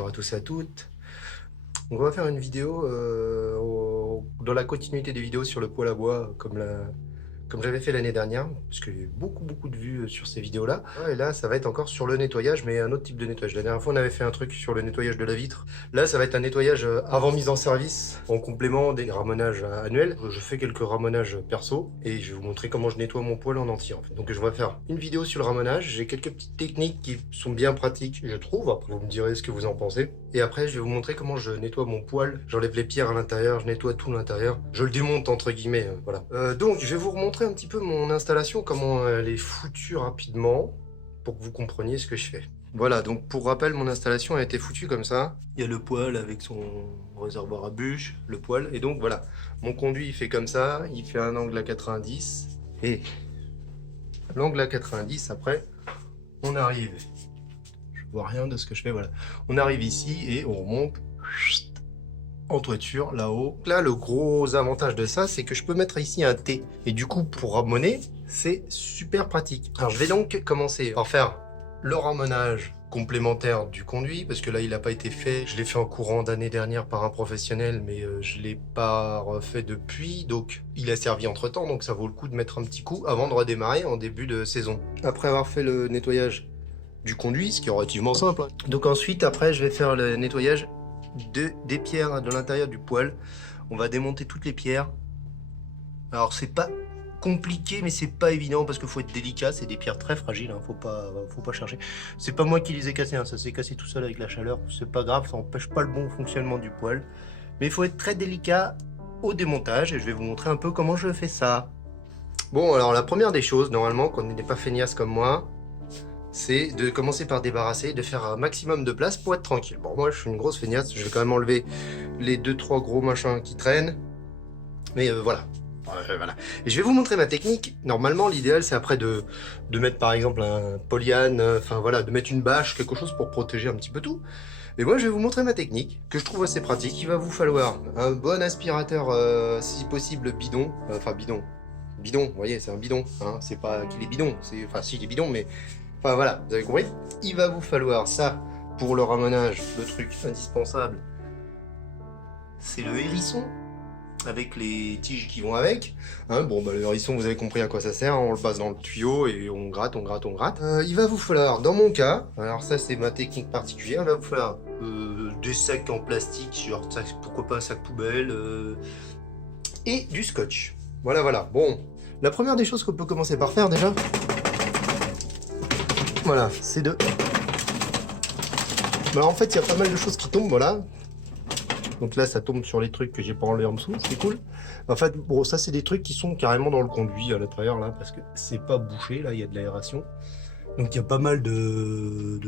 bonjour à tous et à toutes. On va faire une vidéo dans la continuité des vidéos sur le poêle à bois, comme j'avais fait l'année dernière, parce qu'il y a eu beaucoup de vues sur ces vidéos-là. Et là, ça va être encore sur le nettoyage, mais un autre type de nettoyage. La dernière fois, on avait fait un truc sur le nettoyage de la vitre. Là, ça va être un nettoyage avant mise en service, en complément des ramonages annuels. Je fais quelques ramonages perso, et je vais vous montrer comment je nettoie mon poêle en entier, en fait. Donc, je vais faire une vidéo sur le ramonage. J'ai quelques petites techniques qui sont bien pratiques, je trouve. Après, vous me direz ce que vous en pensez. Et après, je vais vous montrer comment je nettoie mon poêle. J'enlève les pierres à l'intérieur, je nettoie tout l'intérieur. Je le démonte, entre guillemets, voilà. Donc, je vais vous remontrer un petit peu mon installation, comment elle est foutue rapidement, pour que vous compreniez ce que je fais. Voilà, donc pour rappel, mon installation a été foutue comme ça. Il y a le poêle avec son réservoir à bûche, le poêle. Et donc, voilà, mon conduit, il fait comme ça. Il fait un angle à 90. Et l'angle à 90, après, on arrive... Je vois rien de ce que je fais, voilà. On arrive ici et on remonte en toiture, là-haut. Là, le gros avantage de ça, c'est que je peux mettre ici un T. Et du coup, pour ramoner, c'est super pratique. Alors, je vais donc commencer par faire le ramonage complémentaire du conduit, parce que là, il n'a pas été fait. Je l'ai fait en courant d'année dernière par un professionnel, mais je ne l'ai pas refait depuis. Donc, il a servi entre-temps, donc ça vaut le coup de mettre un petit coup avant de redémarrer en début de saison. Après avoir fait le nettoyage du conduit, ce qui est relativement simple. Donc ensuite, après, je vais faire le nettoyage des pierres de l'intérieur du poêle. On va démonter toutes les pierres. Alors c'est pas compliqué, mais c'est pas évident parce qu'il faut être délicat. C'est des pierres très fragiles, hein, faut pas chercher. C'est pas moi qui les ai cassées, hein, ça s'est cassé tout seul avec la chaleur. C'est pas grave, ça n'empêche pas le bon fonctionnement du poêle. Mais il faut être très délicat au démontage et je vais vous montrer un peu comment je fais ça. Bon, alors la première des choses, normalement, quand on n'est pas feignasse comme moi, c'est de commencer par débarrasser, de faire un maximum de place pour être tranquille. Bon, moi, je suis une grosse feignasse, je vais quand même enlever les 2-3 gros machins qui traînent. Mais voilà. Voilà. Et je vais vous montrer ma technique. Normalement, l'idéal, c'est après de mettre, par exemple, un polyane, enfin voilà, de mettre une bâche, quelque chose pour protéger un petit peu tout. Mais moi, je vais vous montrer ma technique, que je trouve assez pratique. Il va vous falloir un bon aspirateur, si possible, bidon. Enfin, bidon, vous voyez, c'est un bidon. Hein. C'est pas qu'il est bidon, enfin, si, il est bidon, mais... Enfin voilà, vous avez compris. Il va vous falloir ça pour le ramonage, le truc indispensable. C'est le hérisson, avec les tiges qui vont avec. Hein, bon, bah, le hérisson, vous avez compris à quoi ça sert. On le passe dans le tuyau et on gratte. Il va vous falloir, dans mon cas, alors ça c'est ma technique particulière, il va vous falloir des sacs en plastique, genre pourquoi pas un sac poubelle, et du scotch. Voilà. Bon, la première des choses qu'on peut commencer par faire déjà, voilà, c'est de... Alors en fait, il y a pas mal de choses qui tombent, voilà. Donc là, ça tombe sur les trucs que j'ai pas enlevés en dessous, c'est cool. En fait, bon, ça, c'est des trucs qui sont carrément dans le conduit à l'intérieur, là, parce que c'est pas bouché, là, il y a de l'aération. Donc il y a pas mal de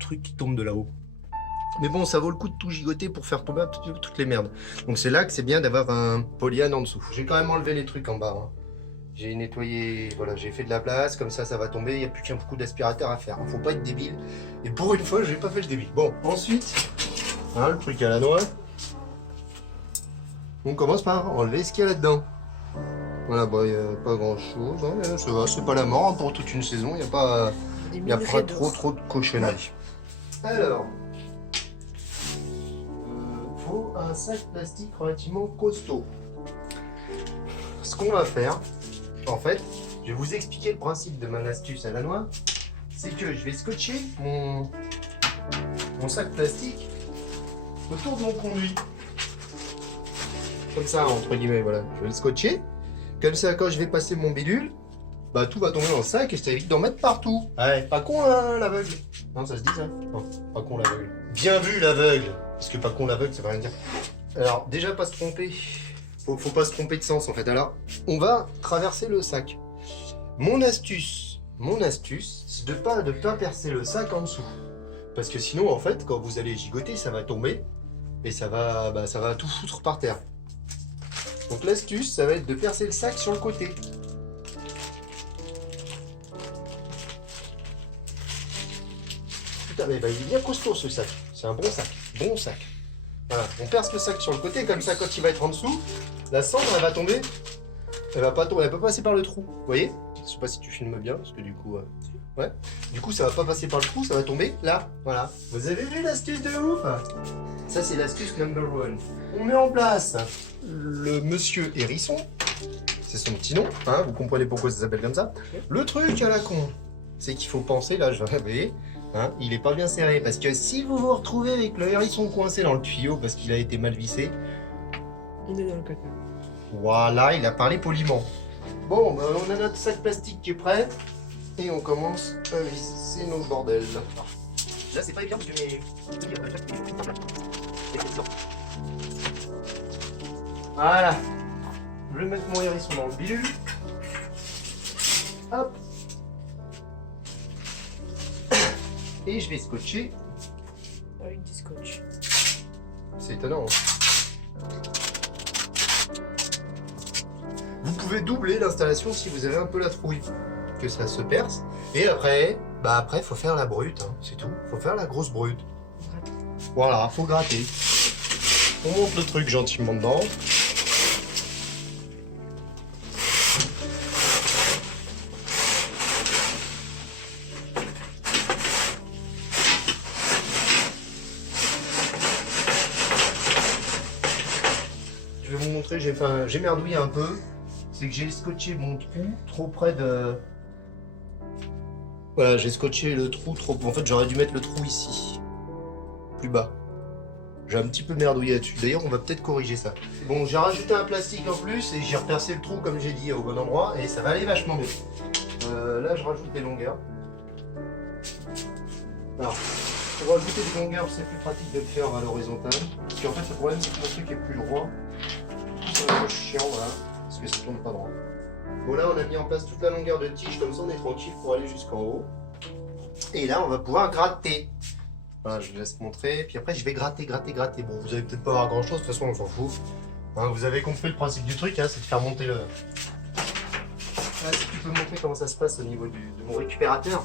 trucs qui tombent de là-haut. Mais bon, ça vaut le coup de tout gigoter pour faire tomber toutes les merdes. Donc c'est là que c'est bien d'avoir un polyane en dessous. J'ai quand même enlevé les trucs en bas, hein. J'ai nettoyé, voilà, j'ai fait de la place, comme ça va tomber, il n'y a plus qu'un coup d'aspirateur à faire. Faut pas être débile. Et pour une fois, j'ai pas fait le débile. Bon, ensuite, hein, le truc à la noix. On commence par enlever ce qu'il y a là-dedans. Voilà, bah, il n'y a pas grand-chose. Hein, ça va, c'est pas la mort hein, pour toute une saison. Il n'y a pas trop de cochonneries. Alors, faut un sac plastique relativement costaud. Ce qu'on va faire, en fait, je vais vous expliquer le principe de ma astuce à la noix. C'est que je vais scotcher mon sac plastique autour de mon conduit. Comme ça, entre guillemets, voilà. Je vais le scotcher. Comme ça, quand je vais passer mon bidule, bah tout va tomber dans le sac et ça évite d'en mettre partout. Ouais, pas con hein, l'aveugle. Non, ça se dit ça? Non, pas con l'aveugle. Bien vu l'aveugle. Parce que pas con l'aveugle, ça veut rien dire. Alors, déjà, pas se tromper. Faut pas se tromper de sens en fait. Alors, on va traverser le sac. Mon astuce, c'est de pas percer le sac en dessous. Parce que sinon, en fait, quand vous allez gigoter, ça va tomber et ça va tout foutre par terre. Donc l'astuce, ça va être de percer le sac sur le côté. Putain, mais bah, il est bien costaud ce sac. C'est un bon sac. Voilà, on perce le sac sur le côté, comme ça quand il va être en dessous, la cendre elle va tomber, elle va pas passer par le trou, vous voyez? Je sais pas si tu filmes bien, parce que du coup, Ouais. Du coup, ça va pas passer par le trou, ça va tomber là. Voilà. Vous avez vu l'astuce de ouf? Ça, c'est l'astuce number one. On met en place le monsieur hérisson. C'est son petit nom, hein, vous comprenez pourquoi ça s'appelle comme ça. Le truc à la con, c'est qu'il faut penser, là je vais réveiller, hein, il est pas bien serré, parce que si vous vous retrouvez avec le hérisson coincé dans le tuyau parce qu'il a été mal vissé, On est dans le caca. voilà, il a parlé poliment. Bon, bah, on a notre sac plastique qui est prêt, et on commence à visser nos bordels. Là c'est pas évident parce que mes... Voilà. Je vais mettre mon hérisson dans le bidule. Hop. Et je vais scotcher. Avec du scotch. C'est étonnant. Hein. Vous pouvez doubler l'installation si vous avez un peu la trouille. Que ça se perce. Et après, faut faire la brute. Hein, c'est tout. Faut faire la grosse brute. Voilà, faut gratter. On monte le truc gentiment dedans. Je vais vous montrer, j'ai merdouillé un peu. C'est que j'ai scotché mon trou trop près de... Voilà, j'ai scotché le trou trop... En fait, j'aurais dû mettre le trou ici. Plus bas. J'ai un petit peu merdouillé là-dessus. D'ailleurs, on va peut-être corriger ça. Bon, j'ai rajouté un plastique en plus et j'ai repercé le trou, comme j'ai dit, au bon endroit. Et ça va aller vachement mieux. Là, je rajoute des longueurs. Alors, pour rajouter des longueurs, c'est plus pratique de le faire à l'horizontale. Parce qu'en fait, le problème, c'est que mon truc est plus droit. C'est un peu chiant, voilà. Parce que ça tourne pas droit. Bon, là, on a mis en place toute la longueur de tige. Comme ça, on est tranquille pour aller jusqu'en haut. Et là, on va pouvoir gratter. Voilà, je vous laisse montrer. Puis après, je vais gratter. Bon, vous allez peut-être pas avoir grand-chose. De toute façon, on s'en fout. Hein, vous avez compris le principe du truc, hein, c'est de faire monter le... Là, si tu peux me montrer comment ça se passe au niveau de mon récupérateur.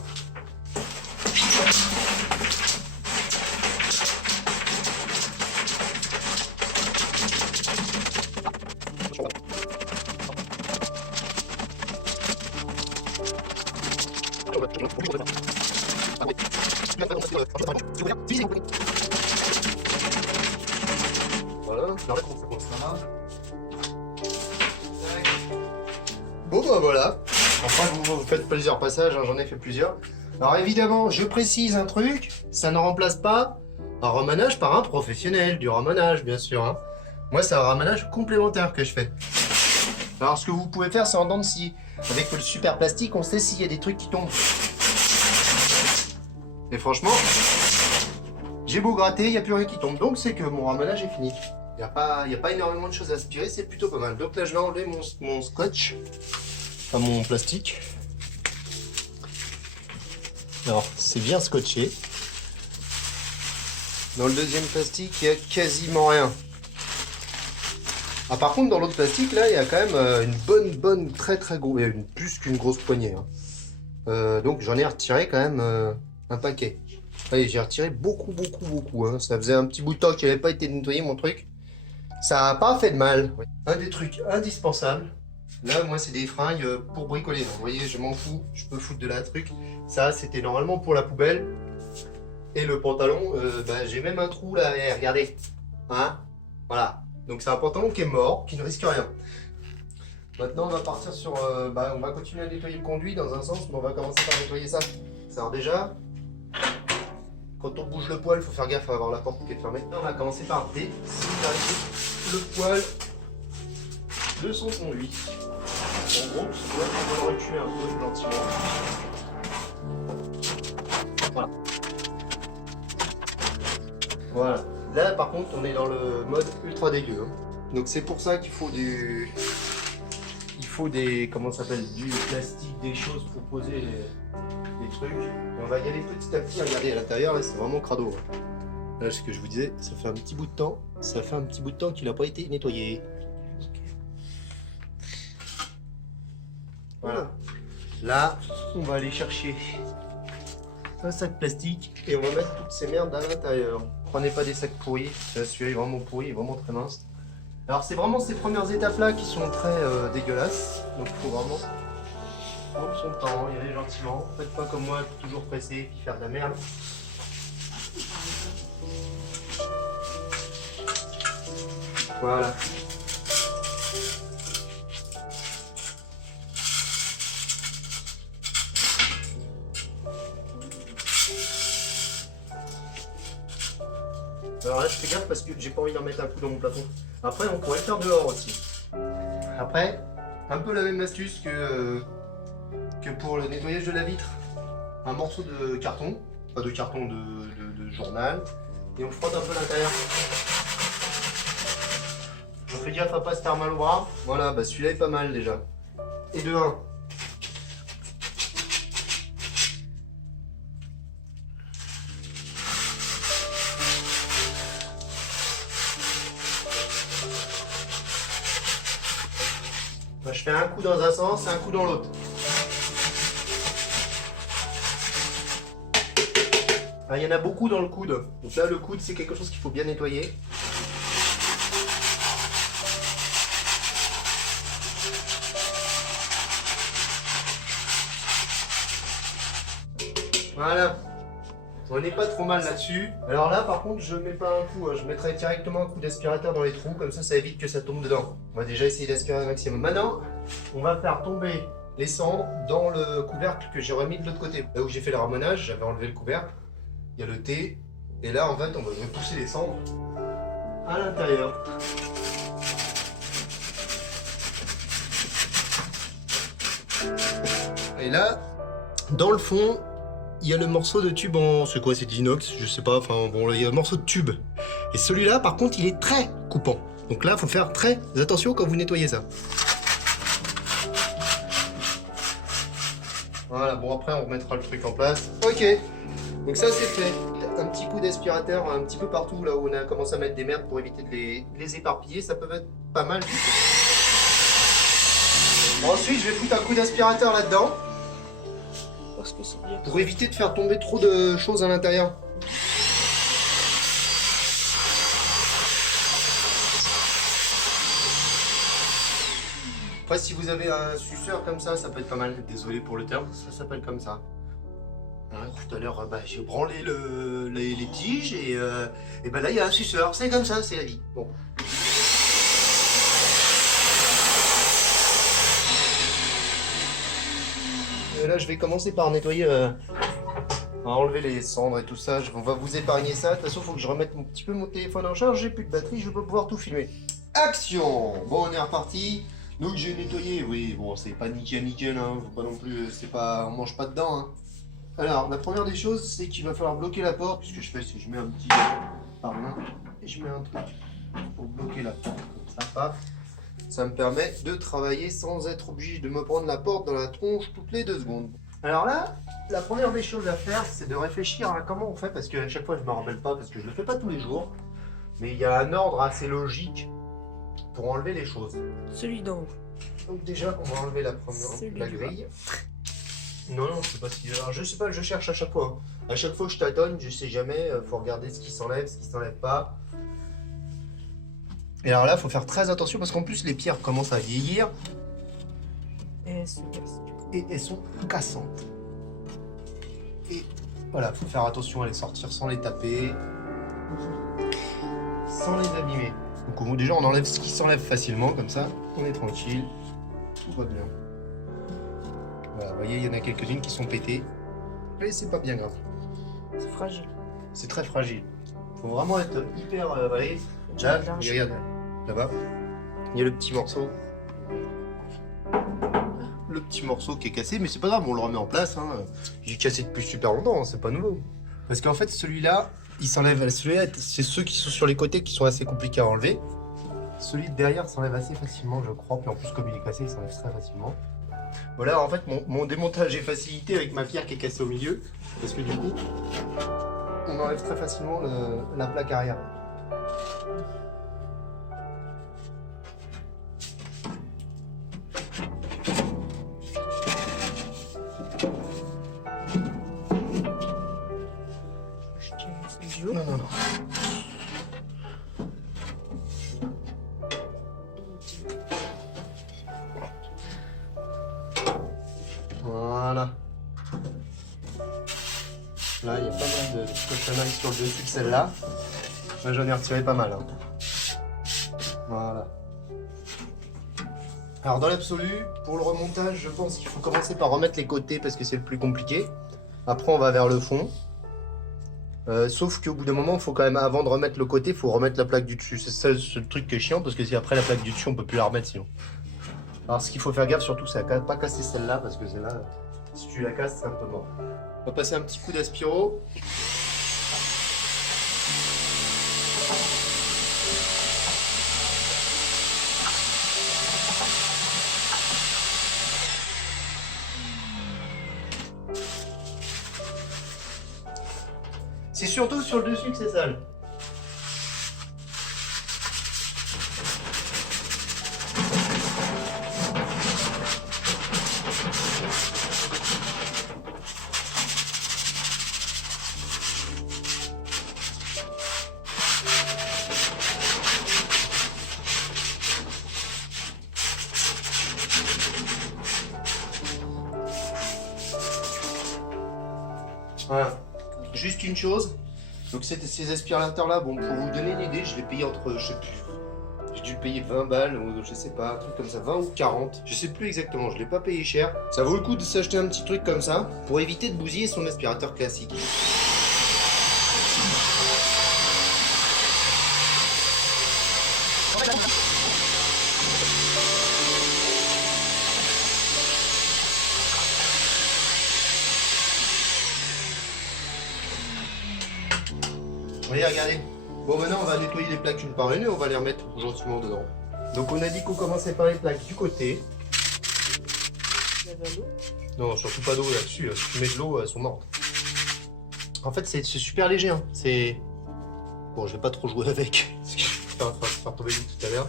Voilà, je regarde comment ça commence là. Bon bah voilà, enfin vous faites plusieurs passages, hein, j'en ai fait plusieurs. Alors évidemment, je précise un truc, ça ne remplace pas un remanage par un professionnel du remanage, bien sûr. Hein. Moi, c'est un remanage complémentaire que je fais. Alors ce que vous pouvez faire, c'est en dents de scie. Avec le super plastique, on sait s'il y a des trucs qui tombent. Et franchement, j'ai beau gratter, il n'y a plus rien qui tombe. Donc c'est que mon remanage est fini. Il n'y a pas énormément de choses à aspirer, c'est plutôt pas mal. Donc là, je vais enlever mon scotch, enfin mon plastique. Alors, c'est bien scotché. Dans le deuxième plastique, il n'y a quasiment rien. Ah, par contre, dans l'autre plastique, là, il y a quand même une bonne, très grosse, plus qu'une grosse poignée. Hein. Donc, j'en ai retiré quand même un paquet. Allez, j'ai retiré beaucoup. Hein. Ça faisait un petit bout de temps qu'il n'avait pas été nettoyé, mon truc. Ça n'a pas fait de mal. Un des trucs indispensables, là, moi, c'est des fringues pour bricoler. Donc, vous voyez, je m'en fous, je peux foutre de la truc. Ça, c'était normalement pour la poubelle. Et le pantalon, j'ai même un trou là, et regardez. Hein, voilà. Donc, c'est un pantalon qui est mort, qui ne risque rien. Maintenant, on va partir sur... on va continuer à nettoyer le conduit dans un sens, mais on va commencer par nettoyer ça. Alors déjà, quand on bouge le poil, il faut faire gaffe à avoir la porte qui est fermée. On va commencer par désoliariser le poil de son conduit. En gros, on va le reculer un peu gentiment. Voilà. Voilà. Là, par contre, on est dans le mode ultra dégueu. Hein. Donc c'est pour ça qu'il faut du... Il faut des... Comment ça s'appelle? Du plastique, des choses pour poser les trucs. Et on va y aller petit à petit. Regardez, à l'intérieur, là, c'est vraiment crado. Hein. Là, ce que je vous disais, ça fait un petit bout de temps. Ça fait un petit bout de temps qu'il n'a pas été nettoyé. Voilà. Là, on va aller chercher un sac plastique et on va mettre toutes ces merdes à l'intérieur. Prenez pas des sacs pourris, celui-là est vraiment pourri, il est vraiment très mince. Alors c'est vraiment ces premières étapes là qui sont très dégueulasses, donc il faut vraiment Prendre son temps, y aller gentiment. Faites pas comme moi, toujours pressé puis faire de la merde. Voilà. Alors là, je fais gaffe parce que j'ai pas envie d'en mettre un coup dans mon plafond. Après, on pourrait le faire dehors aussi. Après, un peu la même astuce que pour le nettoyage de la vitre. Un morceau de carton, pas de carton de journal, et on frotte un peu l'intérieur. On fait gaffe à pas se faire mal au bras. Voilà, bah celui-là est pas mal déjà. Et de 1. Bah, je fais un coup dans un sens, un coup dans l'autre. Ah, il y en a beaucoup dans le coude. Donc là, le coude, c'est quelque chose qu'il faut bien nettoyer. Voilà. On n'est pas trop mal là-dessus. Alors là, par contre, je mets pas un coup. Je mettrai directement un coup d'aspirateur dans les trous. Comme ça évite que ça tombe dedans. On va déjà essayer d'aspirer un maximum. Maintenant, on va faire tomber les cendres dans le couvercle que j'ai remis de l'autre côté. Là où j'ai fait le ramonage, j'avais enlevé le couvercle. Il y a le thé. Et là, en fait, on va pousser les cendres à l'intérieur. Et là, dans le fond, il y a le morceau de tube en... C'est quoi, c'est de l'inox? Je sais pas, enfin bon, il y a un morceau de tube. Et celui-là, par contre, il est très coupant. Donc là, il faut faire très attention quand vous nettoyez ça. Voilà, bon après, on remettra le truc en place. Ok, donc ça c'est fait. Un petit coup d'aspirateur un petit peu partout, là où on a commencé à mettre des merdes pour éviter de les éparpiller, ça peut être pas mal. Ensuite, je vais foutre un coup d'aspirateur là-dedans. Parce que c'est bien. Pour éviter de faire tomber trop de choses à l'intérieur. Après, si vous avez un suceur comme ça peut être pas mal. Désolé pour le terme, ça s'appelle comme ça. Hein, tout à l'heure, j'ai branlé les tiges et ben là, il y a un suceur. C'est comme ça, c'est la vie. Bon. Et là, je vais commencer par nettoyer, enlever les cendres et tout ça. On va vous épargner ça. De toute façon, il faut que je remette un petit peu mon téléphone en charge. J'ai plus de batterie, je vais pas pouvoir tout filmer. Action! Bon, on est reparti. Donc j'ai nettoyé. Oui, bon, c'est pas nickel, hein. Faut pas non plus, c'est pas, on mange pas dedans, hein. Alors, la première des choses, c'est qu'il va falloir bloquer la porte. Puisque je fais, c'est que je mets un petit par là et je mets un truc pour bloquer la porte comme ça. Paf. Ça me permet de travailler sans être obligé de me prendre la porte dans la tronche toutes les 2 secondes. Alors là, la première des choses à faire, c'est de réfléchir à comment on fait, parce qu'à chaque fois je me rappelle pas, parce que je le fais pas tous les jours, mais il y a un ordre assez logique pour enlever les choses. Celui d'en haut. Donc déjà, on va enlever la première, la grille. Non, je sais pas si... Alors, je sais pas, je cherche à chaque fois. À chaque fois que je tâtonne, je sais jamais, faut regarder ce qui s'enlève, ce qui s'enlève pas. Et alors là, faut faire très attention parce qu'en plus, les pierres commencent à vieillir. Et elles se cassent, du coup. Et elles sont cassantes. Et voilà, faut faire attention à les sortir sans les taper, sans les abîmer. Donc déjà, on enlève ce qui s'enlève facilement, comme ça, on est tranquille, tout va bien. Voilà, vous voyez, il y en a quelques-unes qui sont pétées, mais c'est pas bien grave. C'est fragile. C'est très fragile. Faut vraiment être hyper... voyez, là, regarde, là-bas, il y a le petit morceau. Le petit morceau qui est cassé, mais c'est pas grave, on le remet en place. Hein. J'ai cassé depuis super longtemps, hein, c'est pas nouveau. Parce qu'en fait, celui-là, il s'enlève. Celui-là, c'est ceux qui sont sur les côtés qui sont assez compliqués à enlever. Celui de derrière s'enlève assez facilement, je crois. Puis en plus, comme il est cassé, il s'enlève très facilement. Voilà, en fait, mon démontage est facilité avec ma pierre qui est cassée au milieu. Parce que du coup, on enlève très facilement la plaque arrière. Non. aille sur le dessus de celle-là. Moi j'en ai retiré pas mal. Hein. Voilà. Alors dans l'absolu, pour le remontage, je pense qu'il faut commencer par remettre les côtés parce que c'est le plus compliqué. Après on va vers le fond. Sauf qu'au bout d'un moment, il faut quand même, avant de remettre le côté, il faut remettre la plaque du dessus. C'est ça le truc qui est chiant parce que si après la plaque du dessus, on peut plus la remettre sinon. Alors ce qu'il faut faire gaffe surtout, c'est à pas casser celle-là parce que celle-là, si tu la casses, c'est un peu mort. On va passer un petit coup d'aspiro. C'est surtout sur le dessus que c'est sale. Voilà. Juste une chose, donc ces aspirateurs-là, bon, pour vous donner une idée, je l'ai payé entre, je sais plus, j'ai dû le payer 20 balles, ou je sais pas, un truc comme ça, 20 ou 40, je sais plus exactement, je l'ai pas payé cher. Ça vaut le coup de s'acheter un petit truc comme ça, pour éviter de bousiller son aspirateur classique. Allez, regardez. Bon, maintenant, on va nettoyer les plaques une par une et on va les remettre gentiment dedans. Donc, on a dit qu'on commençait par les plaques du côté. Il y a de l'eau. Non, surtout pas d'eau là-dessus. Si tu mets de l'eau, elles sont mortes. En fait, c'est super léger. Hein. C'est... Bon, je vais pas trop jouer avec. Parce que je vais faire tomber une tout à l'heure.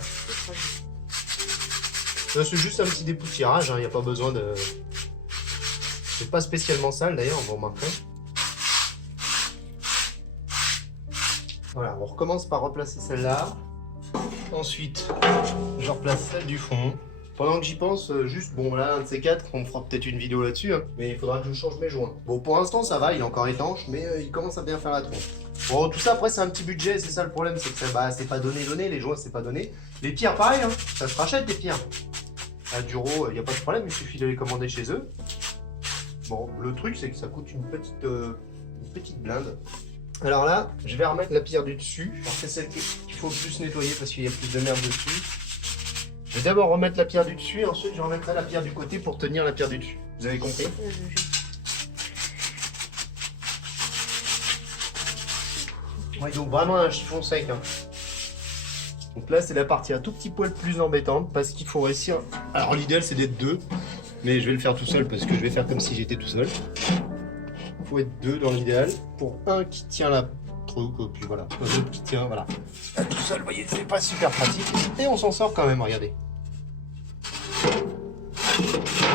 C'est juste un petit dépoussiérage. Il n'y a pas besoin de... C'est pas spécialement sale d'ailleurs, on va remarquer. Voilà, on recommence par replacer celle-là. Ensuite, je replace celle du fond. Pendant que j'y pense, juste, bon là, un de ces quatre, on fera peut-être une vidéo là-dessus, hein, mais il faudra que je change mes joints. Bon, pour l'instant, ça va, il est encore étanche, mais il commence à bien faire la tronche. Bon, tout ça, après, c'est un petit budget, c'est ça le problème, c'est que ça, bah, c'est pas donné, les joints, c'est pas donné. Les pierres, pareil, hein, ça se rachète, les pierres. À Duro, il n'y a pas de problème, il suffit de les commander chez eux. Bon, le truc, c'est que ça coûte une petite blinde. Alors là, je vais remettre la pierre du dessus. Alors c'est celle qu'il faut le plus nettoyer parce qu'il y a plus de merde dessus. Je vais d'abord remettre la pierre du dessus et ensuite je remettrai la pierre du côté pour tenir la pierre du dessus. Vous avez compris? Ouais, donc vraiment un chiffon sec. Hein. Donc là, c'est la partie un tout petit poil plus embêtante parce qu'il faut réussir. Alors l'idéal, c'est d'être deux, mais je vais le faire tout seul parce que je vais faire comme si j'étais tout seul. Faut être deux dans l'idéal, pour un qui tient la truc, puis voilà, l'autre qui tient, voilà. Tout seul, vous voyez, c'est pas super pratique, et on s'en sort quand même, regardez.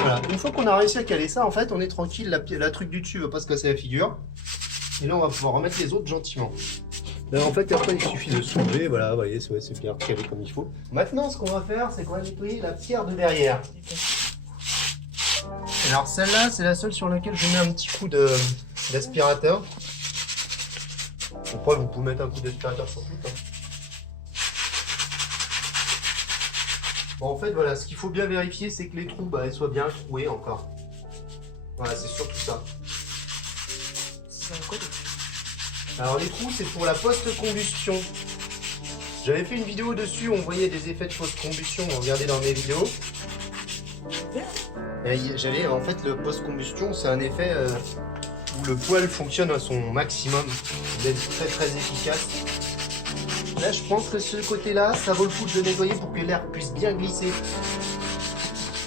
Voilà, une fois qu'on a réussi à caler ça, en fait, on est tranquille, la truc du dessus va pas se casser la figure, et là, on va pouvoir remettre les autres gentiment. Là, en fait, après, il suffit de soulever, voilà, vous voyez, c'est bien calé comme il faut. Maintenant, ce qu'on va faire, c'est qu'on va nettoyer la pierre de derrière. Alors celle-là, c'est la seule sur laquelle je mets un petit coup d'aspirateur. Après, vous pouvez mettre un coup d'aspirateur sur tout. Hein. Bon, en fait, voilà, ce qu'il faut bien vérifier, c'est que les trous, bah, elles soient bien troués encore. Voilà, c'est surtout ça. Alors les trous, c'est pour la post-combustion. J'avais fait une vidéo dessus, on voyait des effets de post-combustion, regardez dans mes vidéos. J'avais en fait le post-combustion, c'est un effet où le poêle fonctionne à son maximum, il est très très efficace. Là je pense que ce côté-là, ça vaut le coup de le nettoyer pour que l'air puisse bien glisser.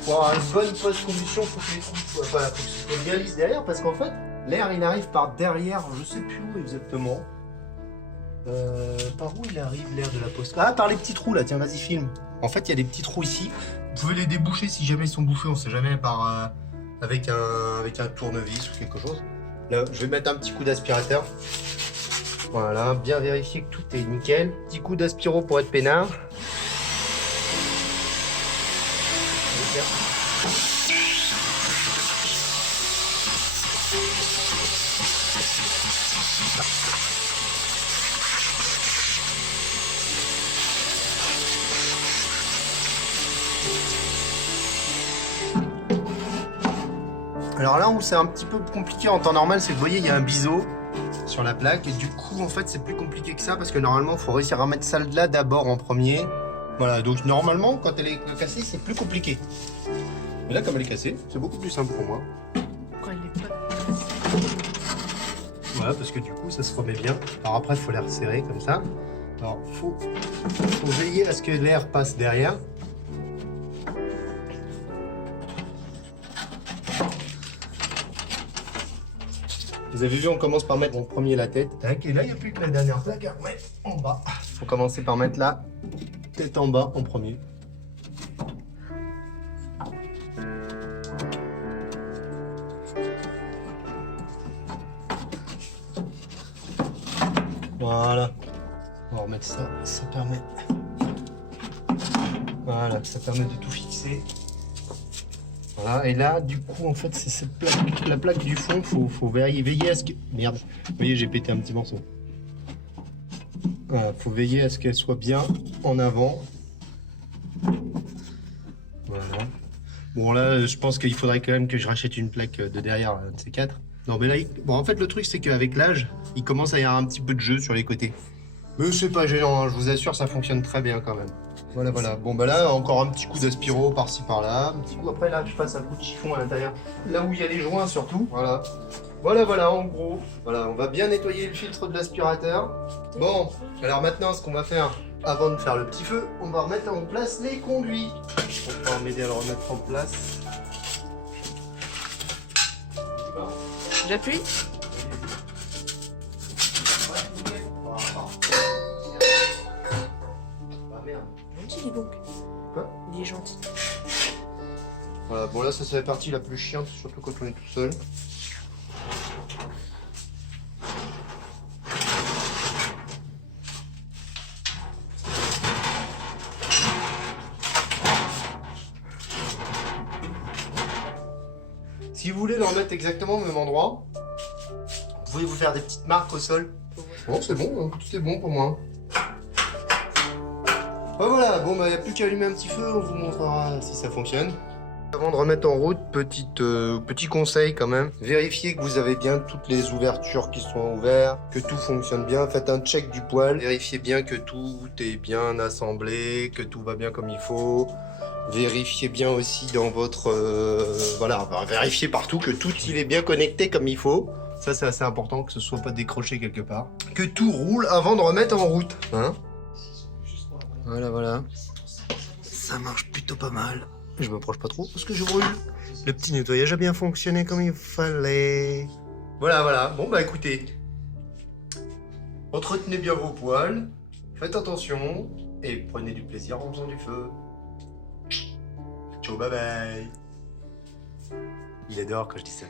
Pour avoir une bonne post-combustion, il faut que les trous soient, voilà, faut que ce soit bien lisse derrière parce qu'en fait, l'air il arrive par derrière, je sais plus où exactement. Par où il arrive l'air de la post? Ah, par les petits trous là, tiens, vas-y filme. En fait, il y a des petits trous ici. Vous pouvez les déboucher si jamais ils sont bouffés, on sait jamais, par avec un tournevis ou quelque chose. Là, je vais mettre un petit coup d'aspirateur. Voilà, bien vérifier que tout est nickel. Petit coup d'aspiro pour être peinard. Alors là où c'est un petit peu compliqué en temps normal, c'est que vous voyez, il y a un biseau sur la plaque. Et du coup, en fait, c'est plus compliqué que ça parce que normalement, il faut réussir à mettre ça là d'abord en premier. Voilà, donc normalement, quand elle est cassée, c'est plus compliqué. Mais là, comme elle est cassée, c'est beaucoup plus simple pour moi. Quand il est pas. Voilà, parce que du coup, ça se remet bien. Alors après, il faut les resserrer comme ça. Alors, faut veiller à ce que l'air passe derrière. Vous avez vu, on commence par mettre en premier la tête. Tac, et là, il n'y a plus que la dernière plaque à remettre en bas. Il faut commencer par mettre la tête en bas en premier. Voilà. On va remettre ça. Ça permet. Voilà, ça permet de tout fixer. Voilà, et là, du coup, en fait, c'est cette plaque, la plaque du fond. Faut veiller à ce que. Merde. Vous voyez, j'ai pété un petit morceau. Voilà, faut veiller à ce qu'elle soit bien en avant. Voilà. Bon, là, je pense qu'il faudrait quand même que je rachète une plaque de derrière, un de ces quatre. Non, mais là, bon, en fait, le truc, c'est qu'avec l'âge, il commence à y avoir un petit peu de jeu sur les côtés. Mais c'est pas gênant, hein, je vous assure, ça fonctionne très bien quand même. Voilà, voilà. Bon, bah là, encore un petit coup d'aspiro par-ci par-là. Un petit coup, après, là, je passe un coup de chiffon à l'intérieur. Là où il y a les joints, surtout. Voilà. Voilà, voilà, en gros. Voilà, on va bien nettoyer le filtre de l'aspirateur. Bon, alors maintenant, ce qu'on va faire, avant de faire le petit feu, on va remettre en place les conduits. On va m'aider à le remettre en place. J'appuie. Ah merde. Gentil, dis donc. Quoi? Il est gentil. Voilà, bon là ça c'est la partie la plus chiante, surtout quand on est tout seul. Si vous voulez le remettre exactement au même endroit, vous pouvez vous faire des petites marques au sol. Bon, c'est bon, hein, tout est bon pour moi. Bah voilà, bon bah il n'y a plus qu'à allumer un petit feu, on vous montrera si ça fonctionne. Avant de remettre en route, petit conseil quand même, vérifiez que vous avez bien toutes les ouvertures qui sont ouvertes, que tout fonctionne bien, faites un check du poêle, vérifiez bien que tout est bien assemblé, que tout va bien comme il faut. Vérifiez bien aussi dans votre... voilà, vérifiez partout que tout il est bien connecté comme il faut. Ça c'est assez important, que ce soit pas décroché quelque part. Que tout roule avant de remettre en route. Hein, voilà, voilà. Ça marche plutôt pas mal. Je m'approche pas trop parce que je brûle. Le petit nettoyage a bien fonctionné comme il fallait. Voilà, voilà. Bon bah écoutez. Entretenez bien vos poêles. Faites attention. Et prenez du plaisir en faisant du feu. Ciao, bye bye. Il adore quand je dis ça.